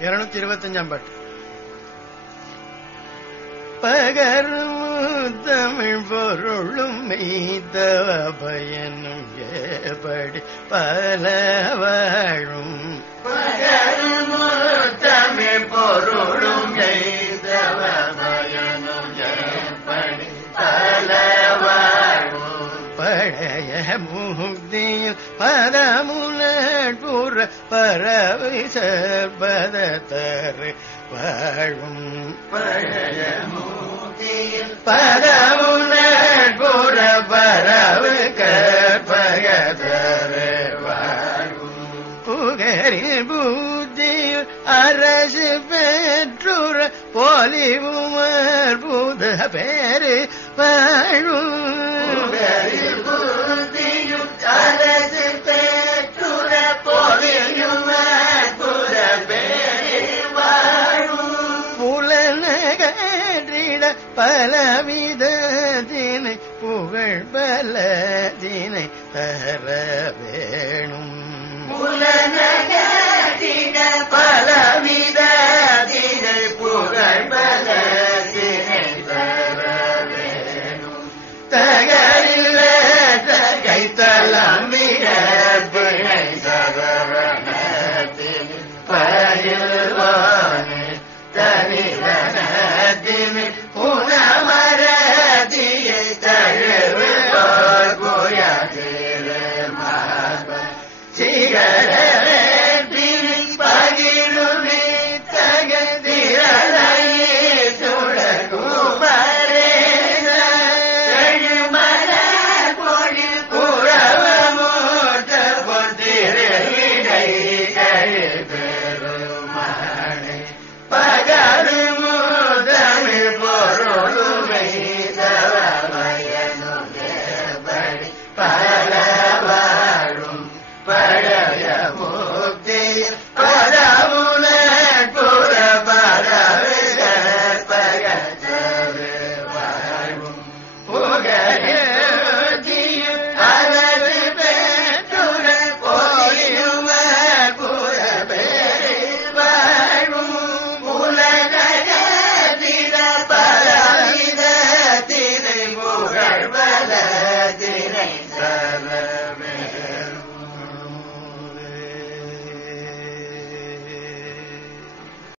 225 பாட்டு. பகரும் தமிழ் பொருளும் மெய்தவ பயனும் ஏபடி பல வாழும். பகரும் தமிழ் பொருளும் மெய்தவ பயனும் ஏபடி பல வாழும். பழைய முக்தியில் பதமுனூர பரவி சர்பதத்தர் வாழும். பழைய முக்தியில் பதமுனூர பரவு கற்பகத்தர் வாழும். புகரில் புத்தியில் அரசு பெற்றுற போலிவுமர் புத பேரு